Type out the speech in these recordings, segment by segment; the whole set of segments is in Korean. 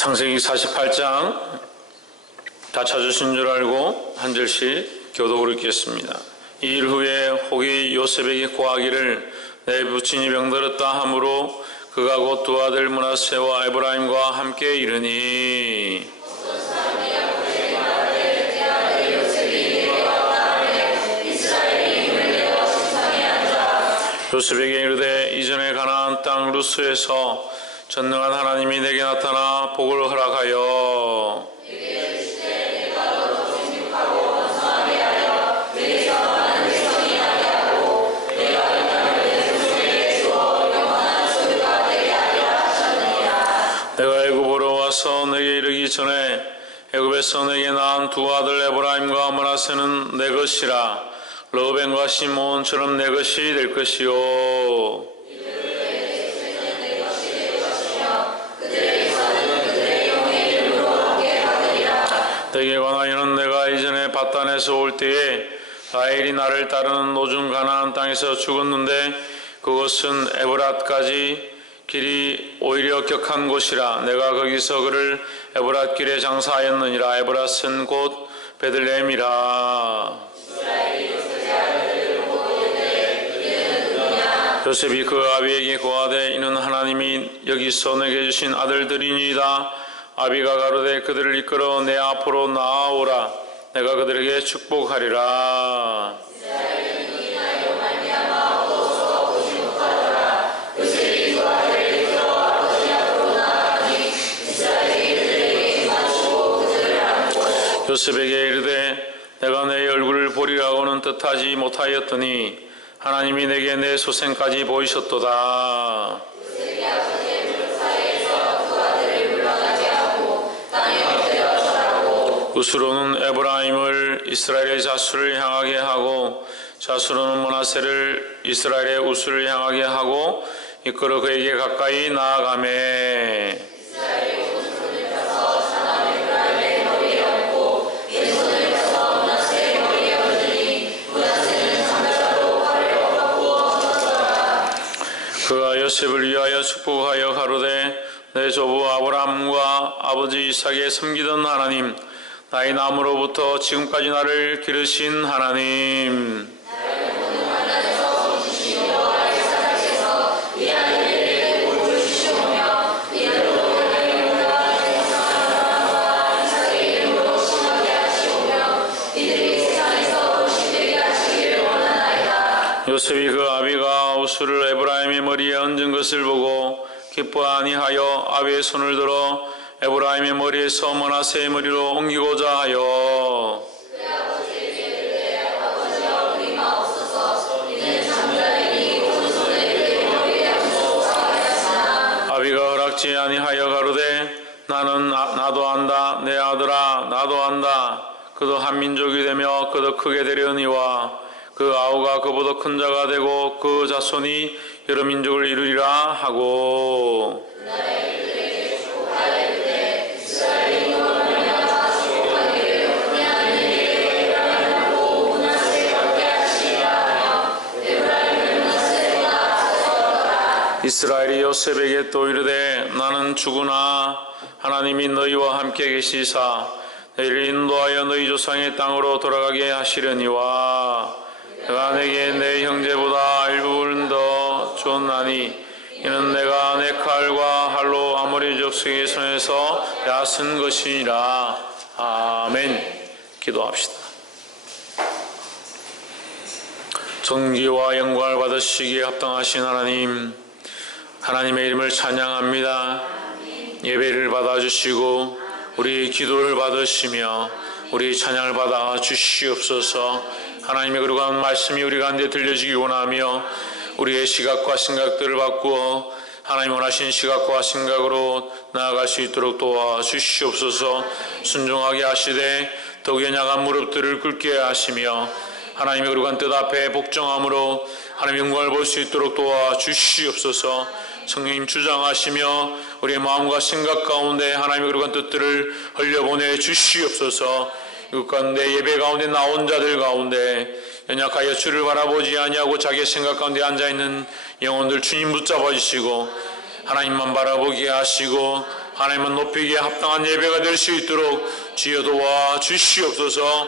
창세기 48장 다 찾으신 줄 알고 한 절씩 교독으로 읽겠습니다. 이 일 후에 혹이 요셉에게 고하기를 내 부친이 병들었다 하므로 그가 곧 두 아들 므낫세와 에브라임과 함께 이르니 요셉에게 이르되 이전에 가나안 땅 루스에서 전능한 하나님이 내게 나타나 복을 허락하여 내가 애굽으로 와서 내게 이르기 전에 애굽에서 내게 낳은 두 아들 에브라임과 므낫세는 내 것이라. 르우벤과 시므온처럼 내 것이 될 것이요. 내게 관하여는 내가 이전에 바단에서 올 때에 라헬이 나를 따르는 노중 가나안 땅에서 죽었는데 그곳은 에브랏까지 길이 오히려 격한 곳이라. 내가 거기서 그를 에브랏 길에 장사하였느니라. 에브랏은 곧 베들레헴이라. 요셉이 그 아비에게 고하되 이는 하나님이 여기서 내게 주신 아들들이니이다. 아비가 가로되 그들을 이끌어 내 앞으로 나아오라. 내가 그들에게 축복하리라. 요셉에게 이르되 내가 내 얼굴을 보리라고는 뜻하지 못하였더니 하나님이 내게 내 소생까지 보이셨도다. 우스로는 에브라임을 이스라엘의 자수를 향하게 하고 자수로는 므낫세를 이스라엘의 우스를 향하게 하고 이끌어 그에게 가까이 나아가매. 그가 요셉을 위하여 축복하여 가로되 내 조부 아브라함과 아버지 이삭에 섬기던 하나님, 나의 남으로부터 지금까지 나를 기르신 하나님, 요셉이 그 아비가 우스를 에브라임의 머리에 얹은 것을 보고 기뻐 아니하여 아비의 손을 들어 에브라임의 머리에서 므낫세의 머리로 옮기고자 하여 아비가 허락지 아니하여 가로되 나도 안다. 내 아들아 나도 안다. 그도 한 민족이 되며 그도 크게 되려니와 그 아우가 그보다 큰 자가 되고 그 자손이 여러 민족을 이루리라 하고 이스라엘이 요셉에게 또 이르되 나는 죽으나 하나님이 너희와 함께 계시사 너희를 인도하여 너희 조상의 땅으로 돌아가게 하시려니와 내가 내게 내 형제보다 일부분 더 좋나니 이는 내가 내 칼과 활로 아모리 족속의 손에서 빼앗은 것이니라. 아멘. 기도합시다. 존귀와 영광을 받으시기에 합당하신 하나님, 하나님의 이름을 찬양합니다. 예배를 받아주시고 우리 기도를 받으시며 우리 찬양을 받아 주시옵소서. 하나님의 거룩한 말씀이 우리 가운데 들려지기 원하며 우리의 시각과 생각들을 바꾸어 하나님 원하신 시각과 생각으로 나아갈 수 있도록 도와주시옵소서. 순종하게 하시되 더욱 연약한 무릎들을 꿇게 하시며 하나님의 거룩한 뜻 앞에 복종함으로 하나님의 영광을 볼 수 있도록 도와주시옵소서. 성령님 주장하시며 우리의 마음과 생각 가운데 하나님의 거룩한 뜻들을 흘려보내 주시옵소서. 이것 가운데 예배 가운데 나온 자들 가운데 연약하여 주를 바라보지 아니하고 자기의 생각 가운데 앉아있는 영혼들 주님 붙잡아 주시고 하나님만 바라보게 하시고 하나님은 높이기에 합당한 예배가 될 수 있도록 주여 도와 주시옵소서.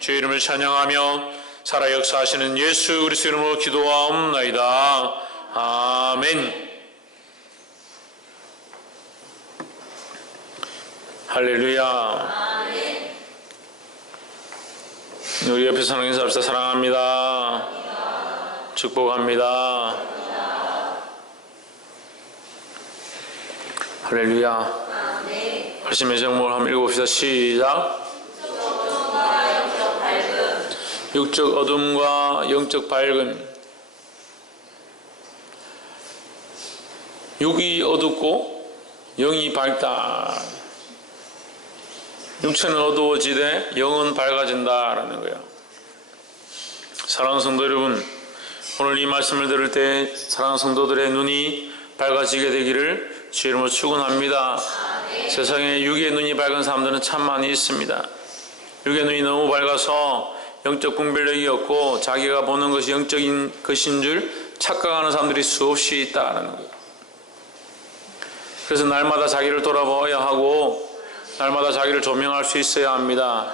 주의 이름을 찬양하며 살아 역사하시는 예수 그리스도 이름으로 기도하옵나이다. 아멘. 할렐루야. 우리 옆에 사는 인사합시다. 사랑합니다. 축복합니다. 할렐루야. 말씀의 제목을 한번 읽어봅시다. 시작. 육적 어둠과 영적 밝음. 육이 어둡고 영이 밝다. 육체는 어두워지되 영은 밝아진다라는 거예요. 사랑하는 성도 여러분, 오늘 이 말씀을 들을 때 사랑하는 성도들의 눈이 밝아지게 되기를 주의 이름으로 축원합니다. 세상에 육의 눈이 밝은 사람들은 참 많이 있습니다. 육의 눈이 너무 밝아서 영적 분별력이 없고 자기가 보는 것이 영적인 것인 줄 착각하는 사람들이 수없이 있다는 거예요. 그래서 날마다 자기를 돌아보아야 하고 날마다 자기를 조명할 수 있어야 합니다.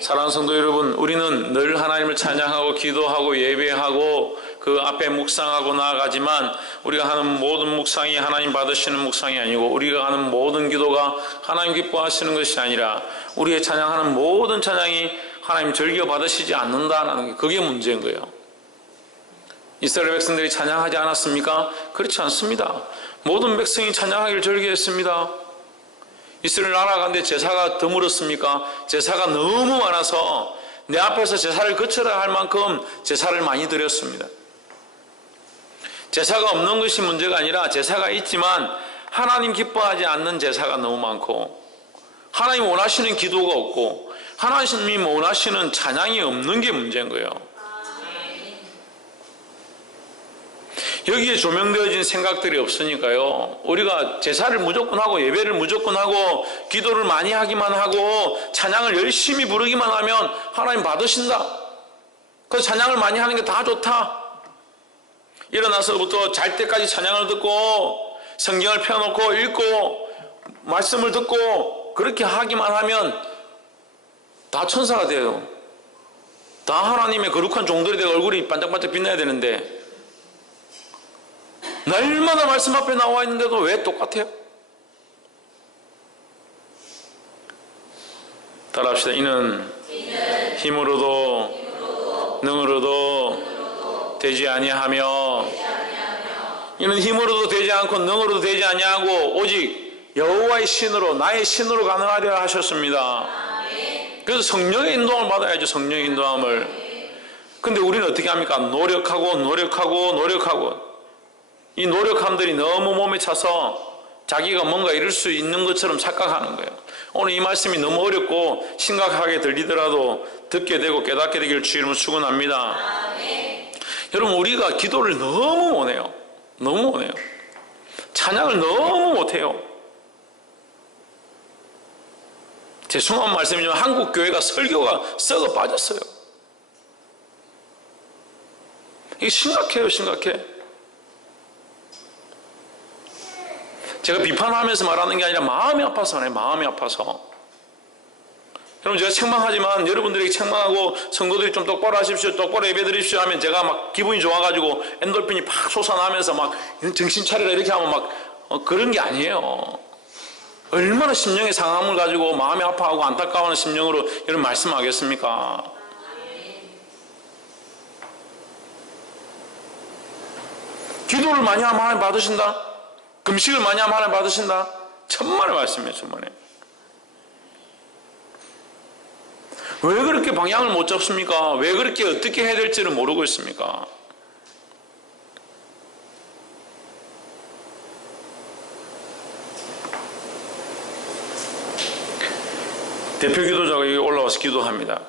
사랑하는 성도 여러분, 우리는 늘 하나님을 찬양하고 기도하고 예배하고 그 앞에 묵상하고 나아가지만 우리가 하는 모든 묵상이 하나님 받으시는 묵상이 아니고 우리가 하는 모든 기도가 하나님 기뻐하시는 것이 아니라 우리의 찬양하는 모든 찬양이 하나님 즐겨 받으시지 않는다는 게 그게 문제인 거예요. 이스라엘 백성들이 찬양하지 않았습니까? 그렇지 않습니다. 모든 백성이 찬양하기를 즐겨했습니다. 이스라엘 나라가 근데 제사가 드물었습니까? 제사가 너무 많아서 내 앞에서 제사를 거쳐라 할 만큼 제사를 많이 드렸습니다. 제사가 없는 것이 문제가 아니라 제사가 있지만 하나님 기뻐하지 않는 제사가 너무 많고 하나님 원하시는 기도가 없고 하나님이 원하시는 찬양이 없는 게 문제인 거예요. 여기에 조명되어진 생각들이 없으니까요. 우리가 제사를 무조건 하고 예배를 무조건 하고 기도를 많이 하기만 하고 찬양을 열심히 부르기만 하면 하나님 받으신다. 그래서 찬양을 많이 하는 게 다 좋다. 일어나서부터 잘 때까지 찬양을 듣고 성경을 펴놓고 읽고 말씀을 듣고 그렇게 하기만 하면 다 천사가 돼요. 다 하나님의 거룩한 종들이 되고 얼굴이 반짝반짝 빛나야 되는데 날마다 말씀 앞에 나와 있는데도 왜 똑같아요? 따라합시다. 이는 힘으로도 능으로도 되지 아니하며 이는 힘으로도 되지 않고 능으로도 되지 아니하고 오직 여호와의 신으로 나의 신으로 가능하리라 하셨습니다. 그래서 성령의 인도함을 받아야죠. 성령의 인도함을. 근데 우리는 어떻게 합니까? 노력하고 이 노력함들이 너무 몸에 차서 자기가 뭔가 이룰 수 있는 것처럼 착각하는 거예요. 오늘 이 말씀이 너무 어렵고 심각하게 들리더라도 듣게 되고 깨닫게 되기를 주의 이름으로 축원합니다. 여러분, 우리가 기도를 너무 못해요. 너무 못해요. 찬양을 너무 못해요. 죄송한 말씀이지만 한국 교회가 설교가 썩어 빠졌어요. 이게 심각해요. 심각해. 제가 비판하면서 말하는 게 아니라 마음이 아파서 그래요. 마음이 아파서. 여러분, 제가 책망하지만 여러분들에게 책망하고 성도들이 좀 똑바로 하십시오, 똑바로 예배 드립시오 하면 제가 막 기분이 좋아가지고 엔돌핀이 팍 솟아나면서 막 정신 차리라 이렇게 하면 막 그런 게 아니에요. 얼마나 심령의 상함을 가지고 마음이 아파하고 안타까워하는 심령으로 이런 말씀하겠습니까? 기도를 많이 하면 하나님 받으신다? 금식을 많이 하면 하나님 받으신다? 천만의 말씀이에요. 천만의. 왜 그렇게 방향을 못 잡습니까? 왜 그렇게 어떻게 해야 될지를 모르고 있습니까? 대표 기도자가 여기 올라와서 기도합니다.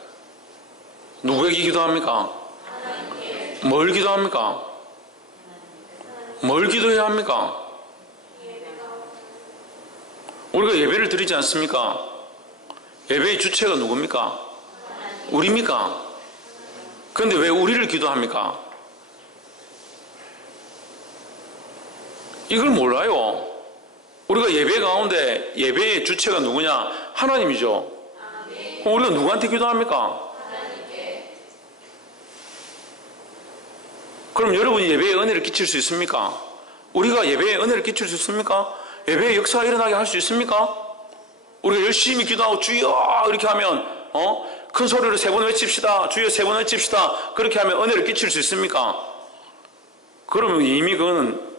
누구에게 기도합니까? 뭘 기도합니까? 뭘 기도해야 합니까? 우리가 예배를 드리지 않습니까? 예배의 주체가 누굽니까? 우리입니까? 그런데 왜 우리를 기도합니까? 이걸 몰라요. 우리가 예배 가운데 예배의 주체가 누구냐? 하나님이죠. 우리가 누구한테 기도합니까? 그럼 여러분이 예배에 은혜를 끼칠 수 있습니까? 우리가 예배에 은혜를 끼칠 수 있습니까? 예배의 역사가 일어나게 할 수 있습니까? 우리가 열심히 기도하고 주여 이렇게 하면 큰 소리로 3번 외칩시다. 주여 3번 외칩시다. 그렇게 하면 은혜를 끼칠 수 있습니까? 그러면 이미 그거는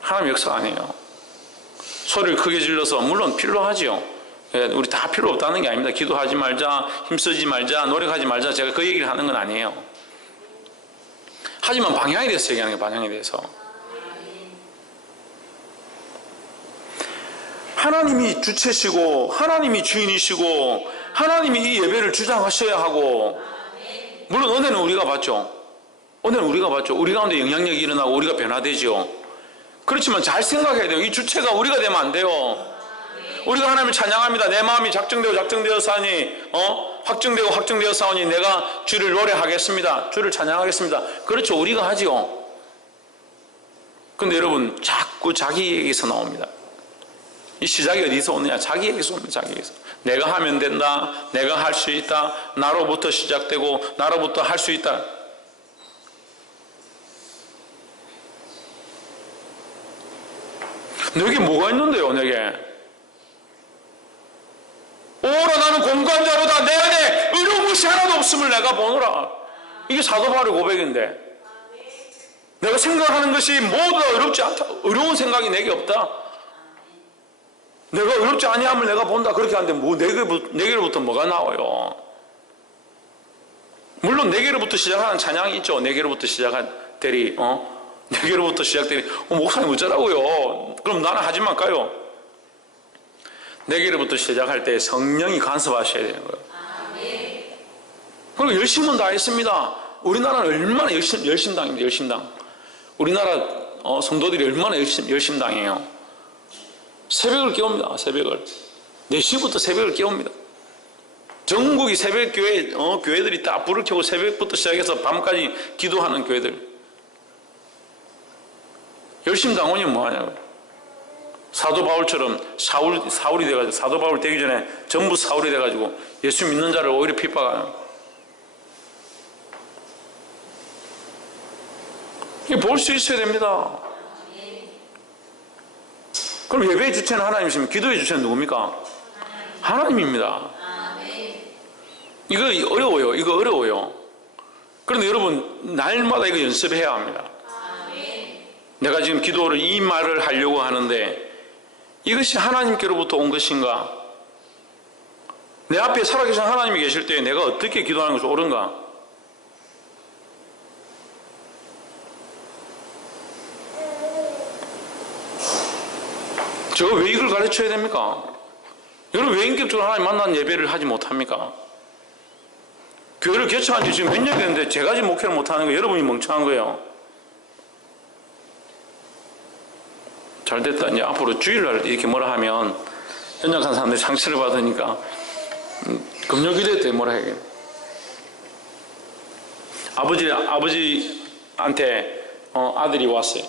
하나님의 역사가 아니에요. 소리를 크게 질러서 물론 필요하지요. 우리 다 필요 없다는 게 아닙니다. 기도하지 말자, 힘쓰지 말자, 노력하지 말자, 제가 그 얘기를 하는 건 아니에요. 하지만 방향에 대해서 얘기하는 게 방향에 대해서. 하나님이 주체시고 하나님이 주인이시고 하나님이 이 예배를 주장하셔야 하고, 물론 은혜는 우리가 받죠. 은혜는 우리가 받죠. 우리 가운데 영향력이 일어나고 우리가 변화되죠. 그렇지만 잘 생각해야 돼요. 이 주체가 우리가 되면 안 돼요. 우리가 하나님을 찬양합니다. 내 마음이 작정되었사오니 확정되고 확정되었사오니 내가 주를 노래하겠습니다. 주를 찬양하겠습니다. 그렇죠. 우리가 하지요. 근데 여러분 자꾸 자기 얘기에서 나옵니다. 이 시작이 어디서 오느냐? 자기 얘기에서 옵니다. 자기 얘기에서. 내가 하면 된다. 내가 할 수 있다. 나로부터 시작되고 나로부터 할 수 있다. 내게 뭐가 있는데요? 내게 오라 나는 공간자로다. 내 안에 의로운 것이 하나도 없음을 내가 보노라. 이게 사도 바울의 고백인데, 내가 생각하는 것이 모두 다 의롭지 않다. 의로운 생각이 내게 없다. 내가 의롭지 아니함을 내가 본다. 그렇게 하는데 뭐 내게로부터 뭐가 나와요? 물론 내게로부터 시작하는 찬양이 있죠. 내게로부터 시작한 대리 내게로부터 시작되니 목사님 어쩌라고요? 그럼 나는 하지 말까요? 내게로부터 시작할 때 성령이 간섭하셔야 되는 거예요. 그리고 열심은 다 했습니다. 우리나라는 얼마나 열심당입니다. 열심당. 우리나라 성도들이 얼마나 열심당해요. 새벽을 깨웁니다. 새벽을 4시부터 새벽을 깨웁니다. 전국이 새벽 교회들이 딱 불을 켜고 새벽부터 시작해서 밤까지 기도하는 교회들. 열심당원이 뭐하냐고요. 사도 바울처럼 사울이 돼가지고, 사도 바울 되기 전에 전부 사울이 돼가지고 예수 믿는 자를 오히려 핍박하는. 이게 볼 수 있어야 됩니다. 그럼 예배의 주체는 하나님이시면 기도의 주체는 누굽니까? 하나님입니다. 이거 어려워요. 이거 어려워요. 그런데 여러분 날마다 이거 연습해야 합니다. 내가 지금 기도를 이 말을 하려고 하는데 이것이 하나님께로부터 온 것인가? 내 앞에 살아계신 하나님이 계실 때 내가 어떻게 기도하는 것이 옳은가? 제가 왜 이걸 가르쳐야 됩니까? 여러분 왜 인격적으로 하나님 만난 예배를 하지 못합니까? 교회를 개척한 지 지금 몇 년 됐는데 제가 지금 목회를 못하는 거 여러분이 멍청한 거예요. 잘됐다. 이제 앞으로 주일날 이렇게 뭐라 하면 연약한 사람들이 상처를 받으니까 금요기도 때 뭐라 해야겠네. 아버지한테 아들이 왔어요.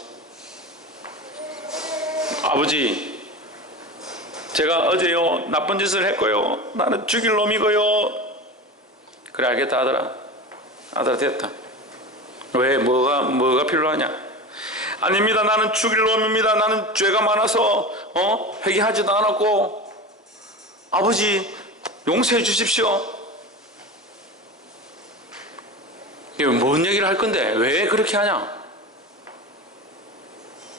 아버지, 제가 어제요 나쁜 짓을 했고요. 나는 죽일 놈이고요. 그래 알겠다 아들아 됐다. 왜 뭐가 필요하냐? 아닙니다. 나는 죽일 놈입니다. 나는 죄가 많아서 회개하지도 않았고 아버지 용서해 주십시오. 이거 뭔 얘기를 할 건데 왜 그렇게 하냐?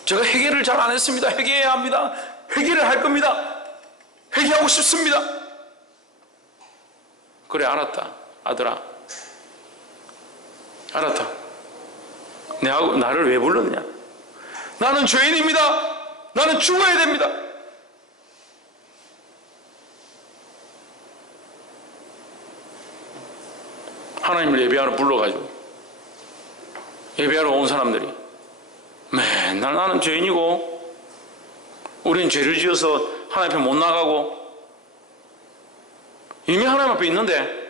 제가 회개를 잘 안 했습니다. 회개해야 합니다. 회개를 할 겁니다. 회개하고 싶습니다. 그래 알았다 아들아 알았다. 나를 왜 불렀냐? 나는 죄인입니다. 나는 죽어야 됩니다. 하나님을 예배하러 불러가지고 예배하러 온 사람들이 맨날 나는 죄인이고 우리는 죄를 지어서 하나님 앞에 못 나가고 이미 하나님 앞에 있는데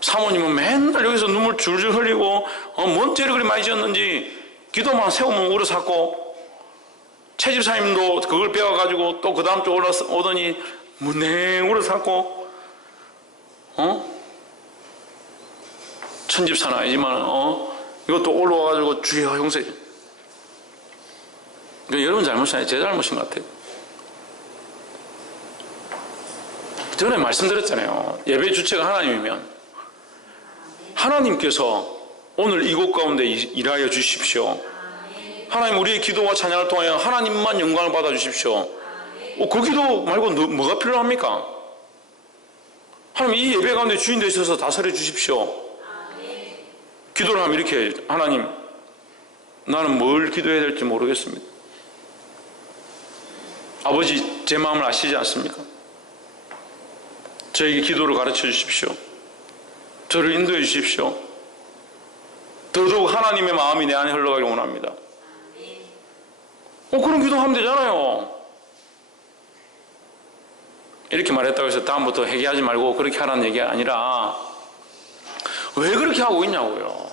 사모님은 맨날 여기서 눈물 줄줄 흘리고 뭔 죄를 그리 많이 지었는지 기도만 세우면 울어샀고 최집사님도 그걸 배워가지고 또 그 다음 주 오더니 무냉으로 샀고, 천집사는 아니지만, 이것도 올라와가지고 주여 용서해. 여러분 잘못이 아니에요. 제 잘못인 것 같아요. 전에 말씀드렸잖아요. 예배 주체가 하나님이면 하나님께서 오늘 이곳 가운데 일하여 주십시오. 하나님 우리의 기도와 찬양을 통하여 하나님만 영광을 받아 주십시오. 그 기도 말고 뭐가 필요합니까? 하나님 이 예배 가운데 주인 되셔서 다스려 주십시오. 기도를 하면 이렇게, 하나님 나는 뭘 기도해야 될지 모르겠습니다. 아버지 제 마음을 아시지 않습니까? 저에게 기도를 가르쳐 주십시오. 저를 인도해 주십시오. 더더욱 하나님의 마음이 내 안에 흘러가길 원합니다. 그런 기도하면 되잖아요. 이렇게 말했다고 해서 다음부터 회개하지 말고 그렇게 하라는 얘기가 아니라 왜 그렇게 하고 있냐고요.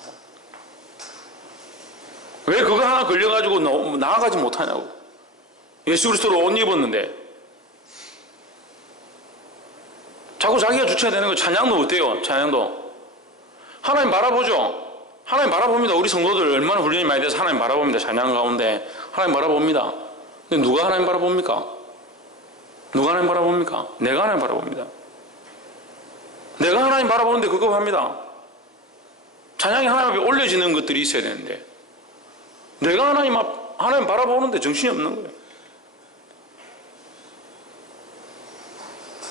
왜 그거 하나 걸려가지고 나아가지 못하냐고. 예수 그리스도로 옷 입었는데 자꾸 자기가 주체가 되는 거. 찬양도 어때요? 찬양도 하나님 바라보죠. 하나님 바라봅니다. 우리 성도들 얼마나 훈련이 많이 돼서 하나님 바라봅니다. 찬양 가운데 하나님 바라봅니다. 근데 누가 하나님 바라봅니까? 누가 하나님 바라봅니까? 내가 하나님 바라봅니다. 내가 하나님 바라보는데 그거 합니다. 찬양이 하나님 앞에 올려지는 것들이 있어야 되는데 내가 하나님 바라보는데 정신이 없는 거예요.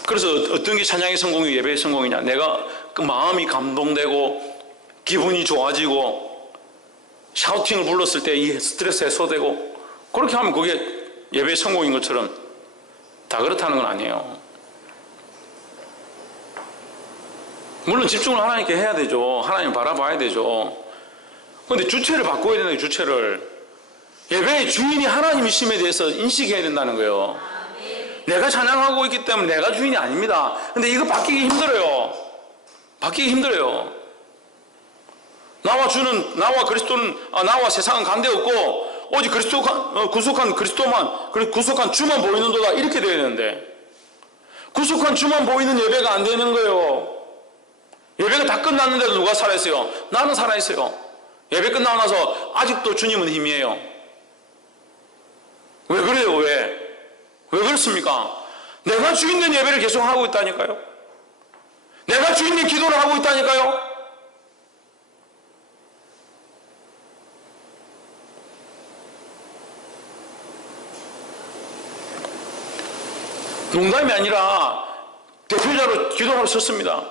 그래서 어떤 게 찬양의 성공이 예배의 성공이냐? 내가 그 마음이 감동되고 기분이 좋아지고 샤우팅을 불렀을 때 이 스트레스 해소되고 그렇게 하면 그게 예배의 성공인 것처럼 다 그렇다는 건 아니에요. 물론 집중을 하나님께 해야 되죠. 하나님 바라봐야 되죠. 그런데 주체를 바꿔야 된다는 거예요. 주체를. 예배의 주인이 하나님이심에 대해서 인식해야 된다는 거예요. 내가 찬양하고 있기 때문에 내가 주인이 아닙니다. 근데 이거 바뀌기 힘들어요. 바뀌기 힘들어요. 나와 세상은 관계없고 오직 구속한 그리스도만, 그리고 구속한 주만 보이는도다. 이렇게 되어야 되는데 구속한 주만 보이는 예배가 안 되는 거예요. 예배가 다 끝났는데도 누가 살아있어요? 나는 살아있어요. 예배 끝나고 나서 아직도 주님은 힘이에요. 왜 그래요? 왜 그렇습니까? 내가 주인된 예배를 계속 하고 있다니까요. 내가 주인된 기도를 하고 있다니까요. 농담이 아니라 대표자로 기도하러 섰습니다.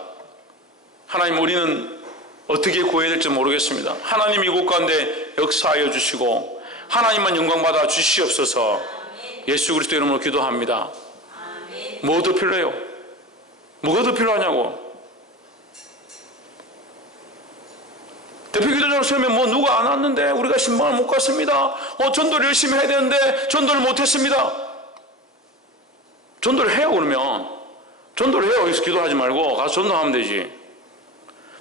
하나님 우리는 어떻게 구해야 될지 모르겠습니다. 하나님 이곳 가운데 역사하여 주시고 하나님만 영광받아 주시옵소서. 예수 그리스도 이름으로 기도합니다. 뭐 더 필요해요? 뭐가 더 필요하냐고. 대표 기도자로 서면 누가 안 왔는데 우리가 신방을 못 갔습니다. 전도를 열심히 해야 되는데 전도를 못했습니다. 전도를 해요. 그러면 전도를 해요. 여기서 기도하지 말고 가서 전도하면 되지.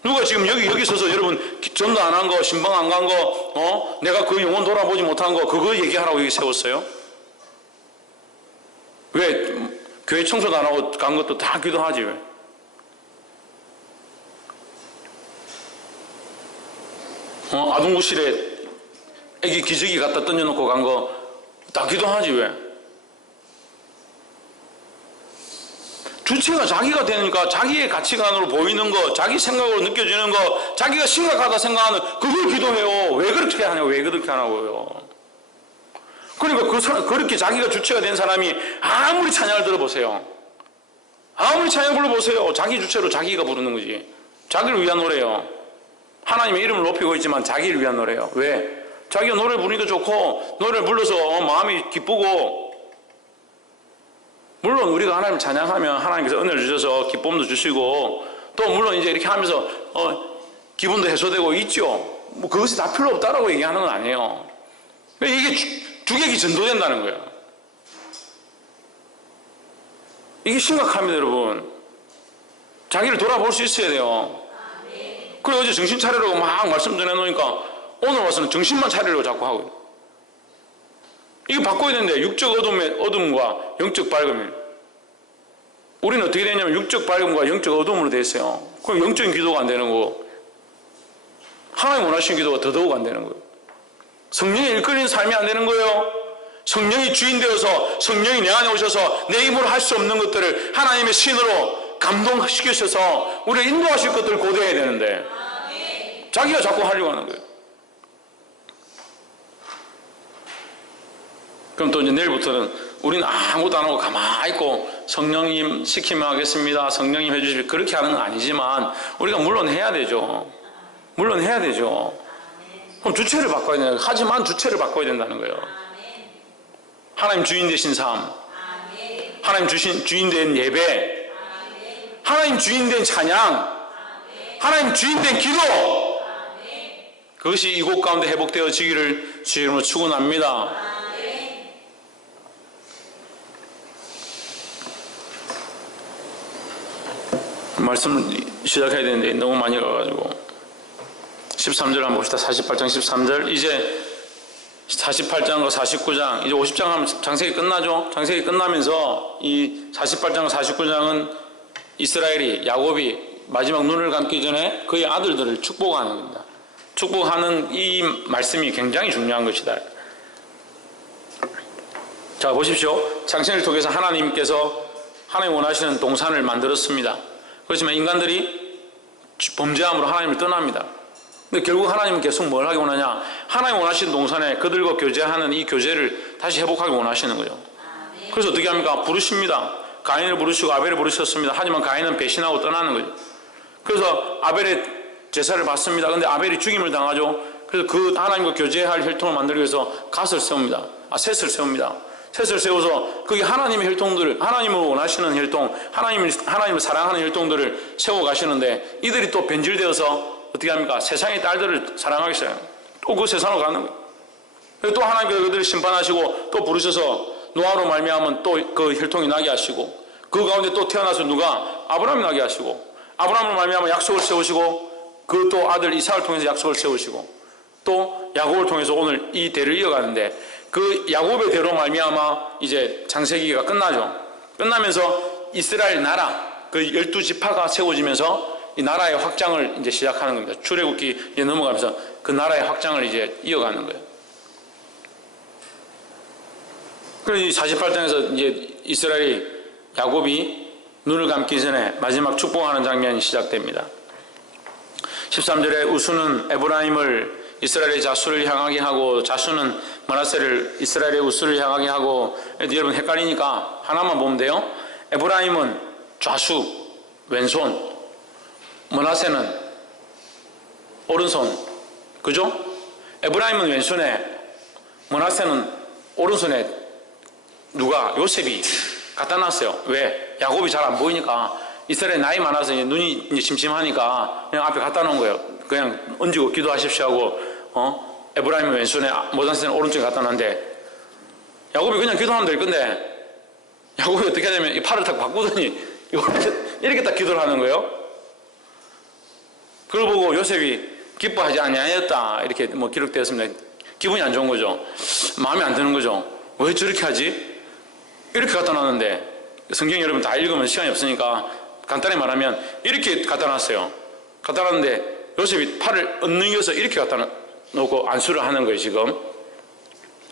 누가 지금 여기 서서 여러분 전도 안 한 거, 신방 안 간 거, 내가 그 영혼 돌아보지 못한 거 그거 얘기하라고 여기 세웠어요? 왜 교회 청소도 안 하고 간 것도 다 기도하지 왜? 아동구실에 애기 기저귀 갖다 던져놓고 간 거 다 기도하지 왜? 주체가 자기가 되니까 자기의 가치관으로 보이는 거, 자기 생각으로 느껴지는 거, 자기가 심각하다 생각하는 그걸 기도해요. 왜 그렇게 하냐고. 왜 그렇게 하냐고요. 그러니까 그렇게 자기가 주체가 된 사람이 아무리 찬양을 들어보세요. 아무리 찬양 불러보세요. 자기 주체로 자기가 부르는 거지. 자기를 위한 노래요. 하나님의 이름을 높이고 있지만 자기를 위한 노래요. 왜? 자기가 노래 부르니까 좋고 노래를 불러서 마음이 기쁘고, 물론 우리가 하나님을 찬양하면 하나님께서 은혜를 주셔서 기쁨도 주시고 또 물론 이제 이렇게 하면서 기분도 해소되고 있죠. 그것이 다 필요 없다라고 얘기하는 건 아니에요. 이게 주객이 전도된다는 거예요. 이게 심각합니다, 여러분. 자기를 돌아볼 수 있어야 돼요. 그리고 어제 정신 차리라고 막 말씀 전해놓으니까 오늘 와서는 정신만 차리려고 자꾸 하고 이거 바꿔야 되는데 육적 어둠과 영적 밝음이. 우리는 어떻게 되냐면 육적 밝음과 영적 어둠으로 되어 있어요. 그럼 영적인 기도가 안 되는 거고 하나님 원하시는 기도가 더더욱 안 되는 거예요. 성령이 일끌리는 삶이 안 되는 거예요. 성령이 주인 되어서 성령이 내 안에 오셔서 내 힘으로 할 수 없는 것들을 하나님의 신으로 감동시키셔서 우리를 인도하실 것들을 고대해야 되는데 자기가 자꾸 하려고 하는 거예요. 그럼 또 이제 내일부터는 우리는 아무것도 안 하고 가만히 있고 성령님 시키면 하겠습니다. 성령님 해주시면 그렇게 하는 건 아니지만 우리가 물론 해야 되죠. 물론 해야 되죠. 그럼 주체를 바꿔야 된다. 하지만 주체를 바꿔야 된다는 거예요. 하나님 주인 되신 삶, 하나님 주인 된 예배, 하나님 주인 된 찬양, 하나님 주인 된 기도, 그것이 이곳 가운데 회복되어지기를 주의 이름으로 축원합니다. 말씀을 시작해야 되는데 너무 많이 가가지고 13절 한번 봅시다. 48장 13절. 이제 48장과 49장, 이제 50장 하면 장세기 끝나죠. 장세기 끝나면서 이 48장과 49장은 이스라엘이, 야곱이 마지막 눈을 감기 전에 그의 아들들을 축복하는 겁니다. 축복하는 이 말씀이 굉장히 중요한 것이다. 자, 보십시오. 장세기를 통해서 하나님께서 하나님 원하시는 동산을 만들었습니다. 그렇지만 인간들이 범죄함으로 하나님을 떠납니다. 근데 결국 하나님은 계속 뭘 하기 원하냐? 하나님 원하시는 동산에 그들과 교제하는 이 교제를 다시 회복하기 원하시는 거예요. 그래서 어떻게 합니까? 부르십니다. 가인을 부르시고 아벨을 부르셨습니다. 하지만 가인은 배신하고 떠나는 거죠. 그래서 아벨의 제사를 받습니다. 근데 아벨이 죽임을 당하죠. 그래서 그 하나님과 교제할 혈통을 만들기 위해서 갓을 세웁니다. 셋을 세웁니다. 셋을 세워서 그게 하나님의 혈통들을, 하나님을 원하시는 혈통, 하나님을 사랑하는 혈통들을 세워 가시는데 이들이 또 변질되어서 어떻게 합니까? 세상의 딸들을 사랑하기 시작해요. 또 그 세상으로 가는 거예요. 그리고 또 하나님께서 그들을 심판하시고 또 부르셔서 노아로 말미암은 또 그 혈통이 나게 하시고 그 가운데 또 태어나서 누가? 아브라함이 나게 하시고 아브라함으로 말미암아 약속을 세우시고 그 또 아들 이삭을 통해서 약속을 세우시고 또 야곱을 통해서 오늘 이 대를 이어가는데 그 야곱의 대로 말미암아 이제 창세기가 끝나죠. 끝나면서 이스라엘 나라 그 12지파가 세워지면서 이 나라의 확장을 이제 시작하는 겁니다. 출애굽기 넘어가면서 그 나라의 확장을 이제 이어가는 거예요. 그래서 48장에서 이제 이스라엘이 야곱이 눈을 감기 전에 마지막 축복하는 장면이 시작됩니다. 13절에 우수는 에브라임을 이스라엘의 자수를 향하게 하고 자수는 므낫세를 이스라엘의 우수를 향하게 하고, 여러분 헷갈리니까 하나만 보면 돼요. 에브라임은 좌수 왼손, 므낫세는 오른손, 그죠? 에브라임은 왼손에 므낫세는 오른손에 누가? 요셉이 갖다 놨어요. 왜? 야곱이 잘 안 보이니까 이스라엘 나이 많아서 이제 눈이 이제 심심하니까 그냥 앞에 갖다 놓은 거예요. 그냥 얹고 기도하십시오 하고 에브라임은 왼손에 므낫세는 오른쪽에 갖다 놨는데 야곱이 그냥 기도하면 될 건데 야곱이 어떻게 하냐면 이 팔을 딱 바꾸더니 이렇게 딱 기도를 하는 거예요. 그걸 보고 요셉이 기뻐하지 아니하였다 이렇게 뭐 기록되었습니다. 기분이 안 좋은 거죠. 마음에 안 드는 거죠. 왜 저렇게 하지? 이렇게 갖다 놨는데 성경 여러분 다 읽으면 시간이 없으니까 간단히 말하면 이렇게 갖다 놨어요. 갖다 놨는데 요셉이 팔을 얹는겨서 이렇게 갖다 놓고 안수를 하는 거예요. 지금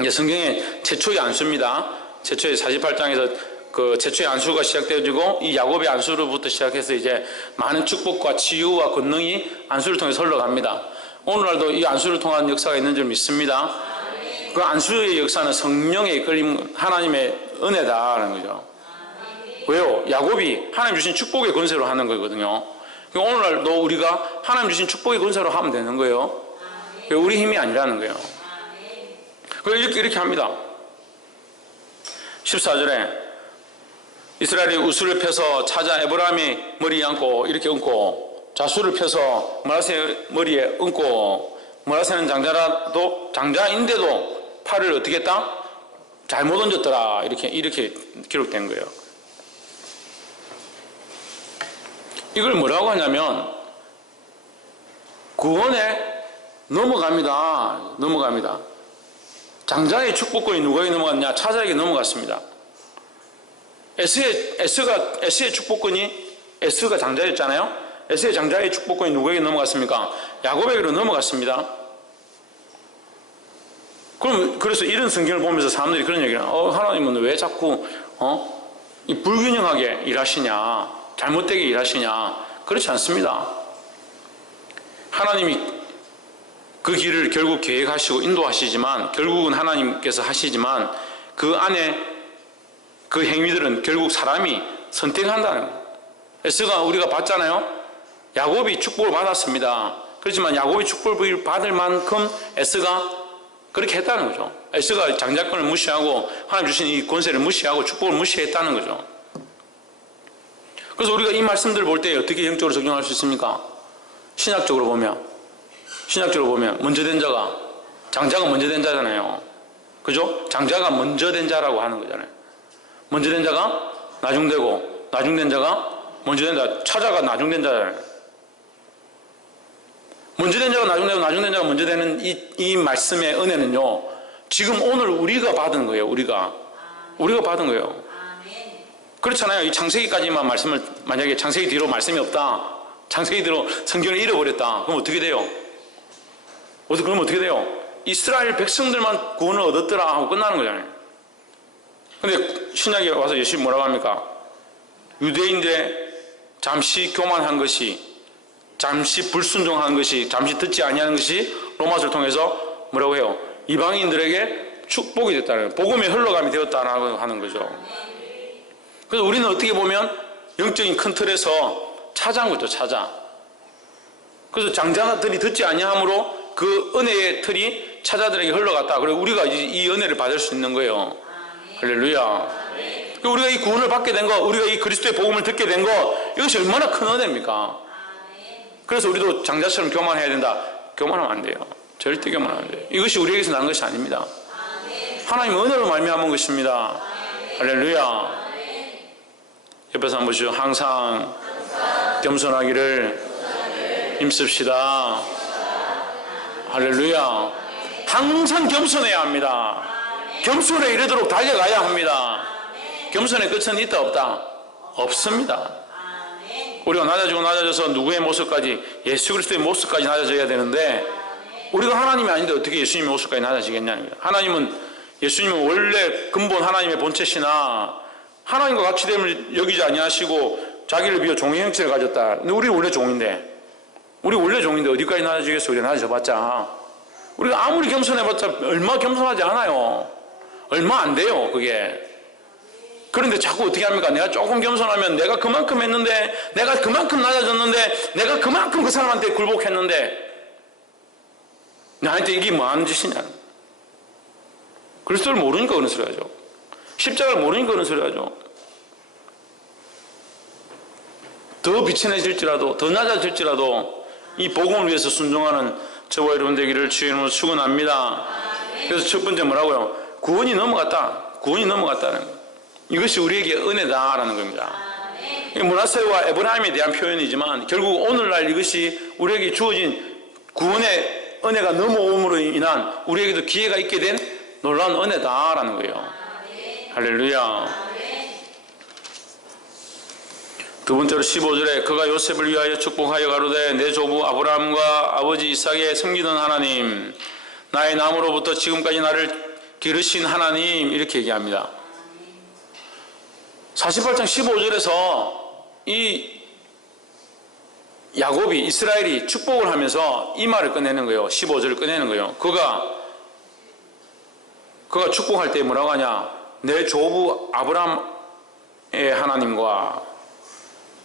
이제 성경의 최초의 안수입니다. 최초의 48장에서 그 최초의 안수가 시작되어지고 이 야곱의 안수로부터 시작해서 이제 많은 축복과 치유와 권능이 안수를 통해서 흘러갑니다. 오늘날도 이 안수를 통한 역사가 있는 줄 믿습니다. 그 안수의 역사는 성령의 이끌림, 하나님의 은혜다라는 거죠. 왜요? 야곱이 하나님 주신 축복의 권세로 하는 거거든요. 오늘날도 우리가 하나님 주신 축복의 권세로 하면 되는 거예요. 우리 힘이 아니라는 거예요. 이렇게 합니다. 14절에 이스라엘이 우수를 펴서 찾아 에브라임의 머리에 얹고 이렇게 얹고 자수를 펴서 므낫세 머리에 얹고 므낫세는 장자인데도 팔을 어떻게 했다? 잘못 얹었더라. 이렇게 기록된 거예요. 이걸 뭐라고 하냐면 구원에 넘어갑니다. 장자의 축복권이 누구에게 넘어갔냐? 차자에게 넘어갔습니다. 에스의 축복권이, 에스가 장자였잖아요. 에스의 장자의 축복권이 누구에게 넘어갔습니까? 야곱에게로 넘어갔습니다. 그래서 이런 성경을 보면서 사람들이 그런 얘기를 해요. 하나님은 왜 자꾸 이 불균형하게 일하시냐, 잘못되게 일하시냐? 그렇지 않습니다. 하나님이 그 길을 결국 계획하시고 인도하시지만, 결국은 하나님께서 하시지만, 그 안에 그 행위들은 결국 사람이 선택한다는 거예요. 에스가 우리가 봤잖아요. 야곱이 축복을 받았습니다. 그렇지만 야곱이 축복을 받을 만큼 에스가 그렇게 했다는 거죠. 에스가 장자권을 무시하고 하나님 주신 이 권세를 무시하고 축복을 무시했다는 거죠. 그래서 우리가 이 말씀들을 볼 때 어떻게 영적으로 적용할 수 있습니까? 신약적으로 보면 먼저 된 자가, 장자가 먼저 된 자잖아요. 그죠? 장자가 먼저 된 자라고 하는 거잖아요. 먼저 된 자가 나중되고, 나중된 자가 먼저 된 자, 차자가 나중된 자잖아요. 먼저 된 자가 나중되고 나중된 자가 먼저 되는 이 말씀의 은혜는요, 지금 오늘 우리가 받은 거예요. 우리가 받은 거예요. 그렇잖아요. 이 창세기까지만 말씀을, 만약에 창세기 뒤로 말씀이 없다, 창세기 뒤로 성경을 잃어버렸다, 그럼 어떻게 돼요? 그럼 어떻게 돼요? 이스라엘 백성들만 구원을 얻었더라 하고 끝나는 거잖아요. 근데 신약에 와서 예수님 뭐라고 합니까? 유대인들의 잠시 교만한 것이, 잠시 불순종한 것이, 잠시 듣지 아니하는 것이 로마서를 통해서 뭐라고 해요? 이방인들에게 축복이 됐다는 거예요. 복음의 흘러감이 되었다라고 하는 거죠. 그래서 우리는 어떻게 보면 영적인 큰 틀에서 차자한 거죠. 차자. 그래서 장자들이 듣지 아니함으로 그 은혜의 틀이 차자들에게 흘러갔다. 그리고 우리가 이 은혜를 받을 수 있는 거예요. 할렐루야. 우리가 이 구원을 받게 된 거, 우리가 이 그리스도의 복음을 듣게 된 거, 이것이 얼마나 큰 은혜입니까? 그래서 우리도 장자처럼 교만해야 된다. 교만하면 안 돼요. 절대 교만하면 안 돼요. 이것이 우리에게서 난 것이 아닙니다. 하나님의 은혜로 말미암은 것입니다. 할렐루야. 옆에서 한번 보시죠. 항상 겸손하기를 힘씁시다. 할렐루야. 항상 겸손해야 합니다. 겸손에 이르도록 달려가야 합니다. 겸손의 끝은 있다 없다? 없습니다. 우리가 낮아지고 낮아져서 누구의 모습까지, 예수 그리스도의 모습까지 낮아져야 되는데, 우리가 하나님이 아닌데 어떻게 예수님의 모습까지 낮아지겠냐는 거예요. 예수님은 원래 근본 하나님의 본체시나 하나님과 같이됨을 여기지 아니하시고 자기를 비워 종의 형체를 가졌다. 근데 우리 원래 종인데 어디까지 낮아지겠어? 우리가 낮아져봤자, 우리가 아무리 겸손해봤자 얼마 겸손하지 않아요. 얼마 안 돼요, 그게. 그런데 자꾸 어떻게 합니까? 내가 조금 겸손하면 내가 그만큼 했는데, 내가 그만큼 낮아졌는데, 내가 그만큼 그 사람한테 굴복했는데, 나한테 이게 뭐 하는 짓이냐? 그리스도를 모르니까 그런 소리 하죠. 십자가를 모르니까 그런 소리 하죠. 더 비천해질지라도, 더 낮아질지라도 이 복음을 위해서 순종하는 저와 여러분 되기를 주의 이름으로 축원합니다. 그래서 첫 번째 뭐라고요? 구원이 넘어갔다는 거. 이것이 우리에게 은혜다라는 겁니다. 므낫세와 에브라임에 대한 표현이지만 결국 오늘날 이것이 우리에게 주어진 구원의 은혜가 넘어옴으로 인한 우리에게도 기회가 있게 된 놀라운 은혜다라는 거예요. 할렐루야. 두 번째로 15절에 그가 요셉을 위하여 축복하여 가로되 내 조부 아브라함과 아버지 이삭에 섬기던 하나님, 나의 남으로부터 지금까지 나를 기르신 하나님, 이렇게 얘기합니다. 48장 15절에서 이 야곱이, 이스라엘이 축복을 하면서 이 말을 꺼내는 거예요. 15절을 꺼내는 거예요. 그가 축복할 때 뭐라고 하냐? 내 조부 아브라함의 하나님과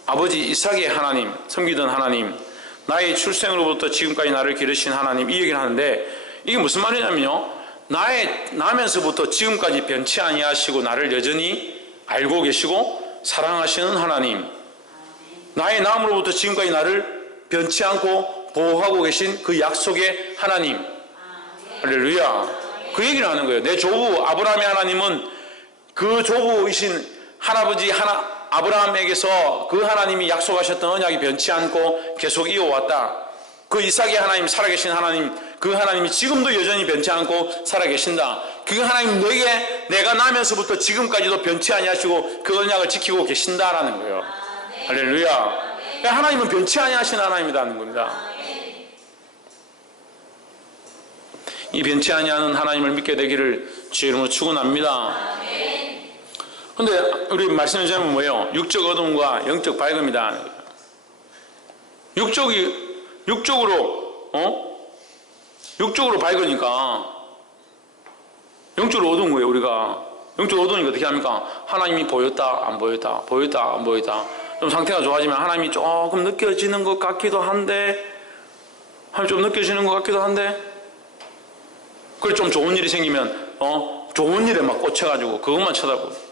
아버지 이삭의 하나님, 섬기던 하나님, 나의 출생으로부터 지금까지 나를 기르신 하나님, 이 얘기를 하는데, 이게 무슨 말이냐면요, 나면서부터 지금까지 변치 아니하시고 나를 여전히 알고 계시고 사랑하시는 하나님, 나의 남으로부터 지금까지 나를 변치 않고 보호하고 계신 그 약속의 하나님. 할렐루야. 그 얘기를 하는 거예요. 내 조부 아브라함의 하나님은 그 조부이신 할아버지 아브라함에게서 그 하나님이 약속하셨던 언약이 변치 않고 계속 이어왔다. 그 이삭의 하나님, 살아계신 하나님, 그 하나님이 지금도 여전히 변치 않고 살아계신다. 그 하나님 내게 내가 나면서부터 지금까지도 변치 아니하시고 그 언약을 지키고 계신다라는 거예요. 할렐루야. 하나님은 변치 아니하신 하나님이라는 겁니다. 이 변치 아니하는 하나님을 믿게 되기를 주의 이름으로 축원합니다. 근데 우리 말씀해 주면 뭐예요? 육적 어둠과 영적 밝음이다. 육적으로 밝으니까 영적으로 어두운 거예요. 우리가 영적으로 어두우니까 어떻게 합니까? 하나님이 보였다 안 보였다, 보였다 안 보였다. 좀 상태가 좋아지면 하나님이 조금 느껴지는 것 같기도 한데, 하나님 좀 느껴지는 것 같기도 한데, 그래 좀 좋은 일이 생기면 좋은 일에 막 꽂혀가지고 그것만 쳐다보고.